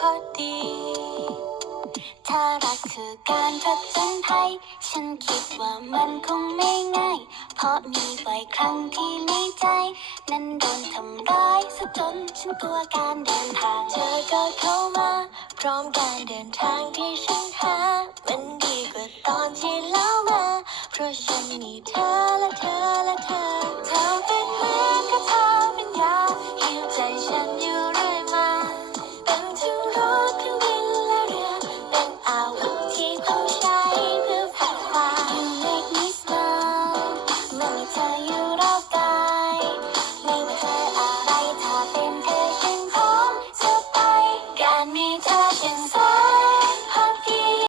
พอดี ถ้ารักคือการผจญภัย ฉันคิดว่ามันคงไม่ง่าย เพราะมีบ่อยครั้งที่ในใจ นั้นโดนทำร้ายซะจนฉันกลัวการเดินทาง เธอก็เข้ามา พร้อมการเดินทางที่ฉันหา มันดีกว่าตอนที่เล่ามา เพราะฉันมีเธอและเธอและเธอ